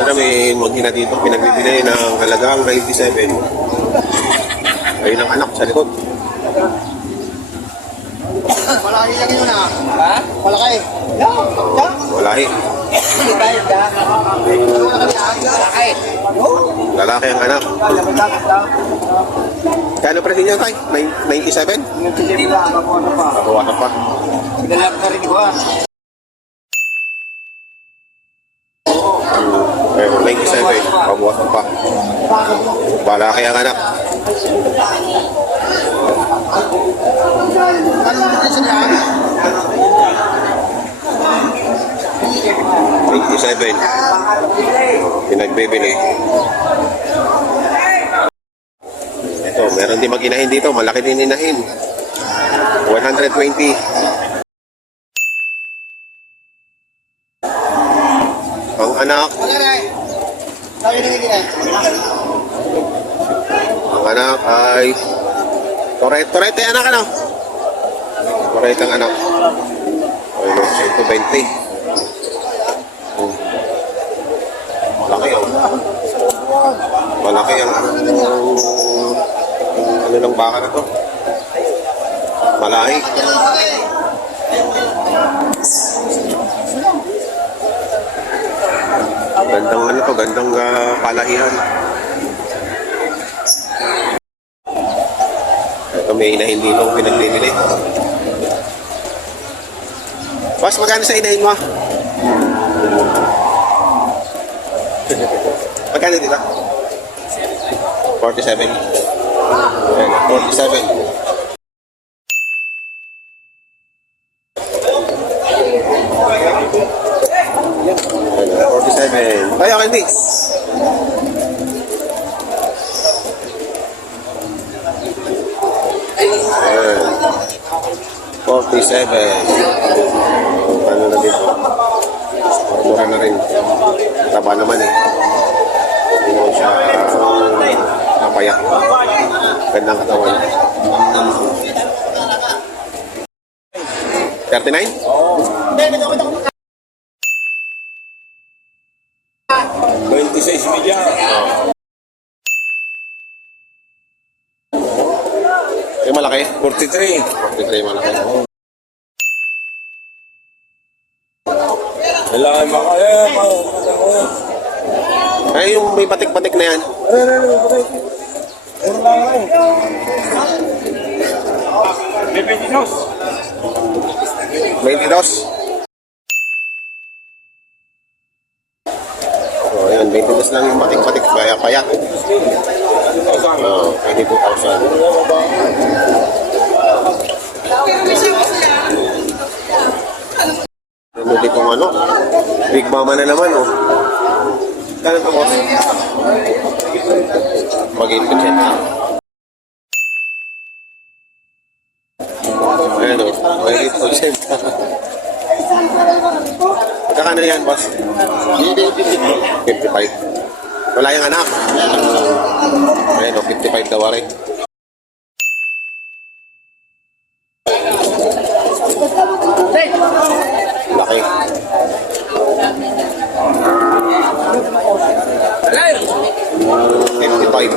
Ano may magina dito, pinagbibili ng halagang 97. Ayun ang anak sa likod. Malaki lang yun ah. Ha? Malaki. Walahi. Malaki. Lalaki ang anak. Kano presyo niya tayo? 97? Babawasan pa. Pinalap na rin ko ah. 97, babawasan pa. Malaki ang anak. Anong presyo niya? 97. Pinagbibili. Ito, meron din mag-inahin dito. Malaki din inahin. 120. Ang anak. Ang anak ay Torete anak ano? Torete ang anak. Ayun, 120. Malaki ang malaki ang ano ng baka na to. Malaki. Gandang ano to, gandang palahian. Ito may inahin dito pinagbibili. Boss, magkano sa inahin mo? Magkano dito? 47. Ayan, 47. Kaya ka hindi. Ayan. 47. Ano na dito? Mura na rin. Taba naman eh. Hindi naman siya napayak. Gandang katawan. 39? Oo. 26 media. Yung malaki? 43. 43 malaki. Kailangan makaya. Ay, yung may batik-batik na yan. May 22. 22. Oh, yan, 22 lang yung batik-batik. Payat. Oh, 22,000. Ano di kong ano? Big Mama na naman, oh. Kano ito, boss? Mag-8%. Ayan, oh. Mag-8%. Magkakano yan, boss? 55. Wala yung anak. Ayan, oh. 55 daw, rin. Laki. $55.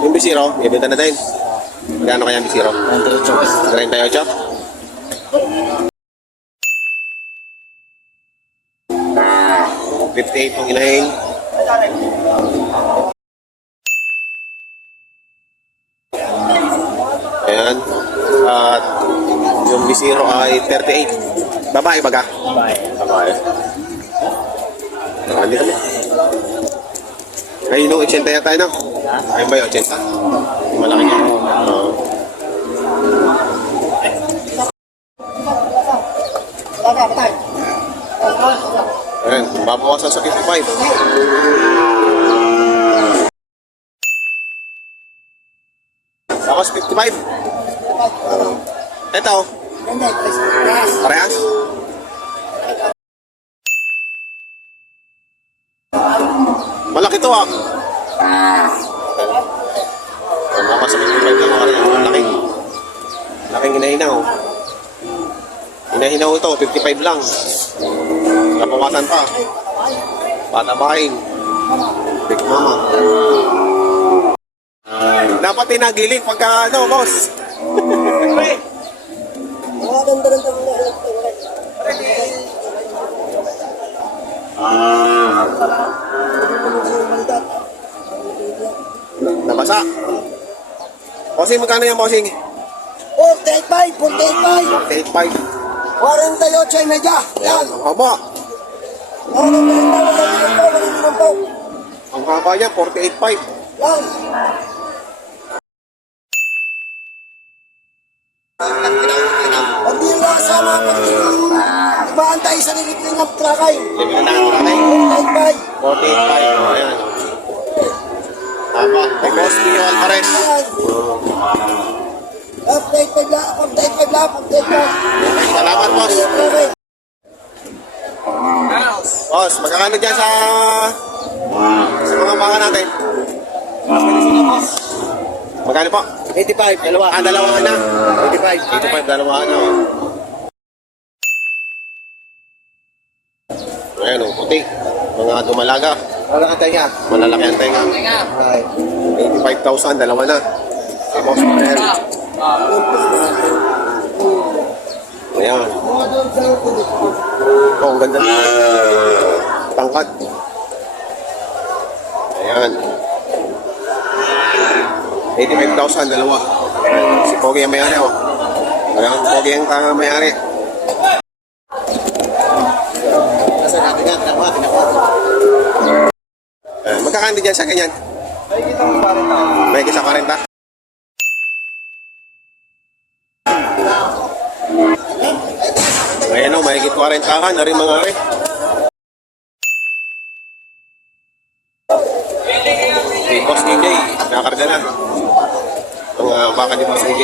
Yung bisiro, ibenta na din. Magkano kaya ang bisiro? 38. 58 yung inahin. Ayan. At yung bisiro ay 38. Babae baga? Babae. Hindi kami. Ayun yung 80 yata na. Ayun ba yung 80? Malaki niya. Ayan, babawasan sa 55. Tapos 55. Ito. Parehas? Malaki to ah. malaking hinahinaw. Hinahinaw ito, 55 lang. Napawasan pa. Patabahin. Big Mama. Dapat tinagiling pagka ano, boss. Ganda rin ito. Nabasa. Bossing, magkano yan, bossing? 48.5, 48.5. 8.5. 48 media. Yan. Ang haba. Ang haba niya, 48.5. Yan. Pag di yung kasama, ibaantay sa nilipin ng trakay. Libre na ang tatay. 48.5. 48.5. Oh, ayan. Tama. May boss Pio Alvarez. Update pa lang, update pa lang, update pa. Salamat, boss. Okay. Boss, magkakano dyan sa mga baka natin? Magkano po? 85, dalawa. Dalawa ka na. 85. 85, dalawa ka na. Ayan o, puti. Mga dumalaga. Wala ka tayo. Malalaki ang tenga. Okay. 85,000, dalawa na. Tapos, ayan. Ayan. Oh, ang ganda. Tangkad. Ayan. 85,000, dalawa. Si Pogi ang may-ari, oh. Ayan, Pogi ang may-ari. Nasa natin yan, tinakuha. Magkakandi dyan sa ganyan? May kita 40. Ayan o, may higit 40 ka na rin mga ari. Si Boss DJ, nakakarga na. Mga baka ni Boss DJ.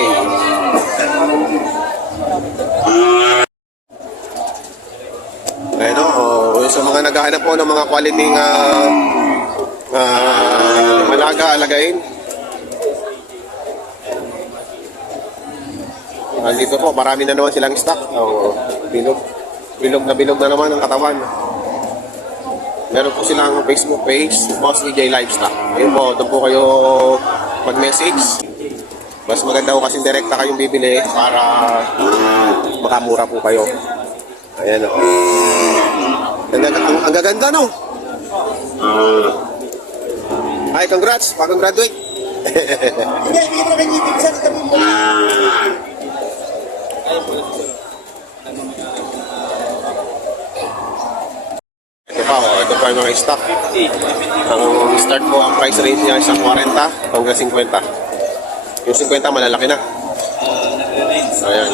Ayan o, sa mga naghahanap po ng mga quality malaga, alagain. Dito po, marami na naman silang stock. Bilog na naman ang katawan. Meron po silang Facebook page, Boss DJ Livestock. Ayun po, doon po kayo mag-message. Mas maganda po kasi direkta kayong bibili para makamura po kayo. Ayan o. Ang gaganda, no? Hi, congrats! Bagong graduate! Hindi, hindi mo na kay Jimmy. Isa sa tabi mo. Ito pa yung mga stock. Ang start po, ang price range niya sa 40 hanggang 50. Yung 50 malalaki na. Ayan.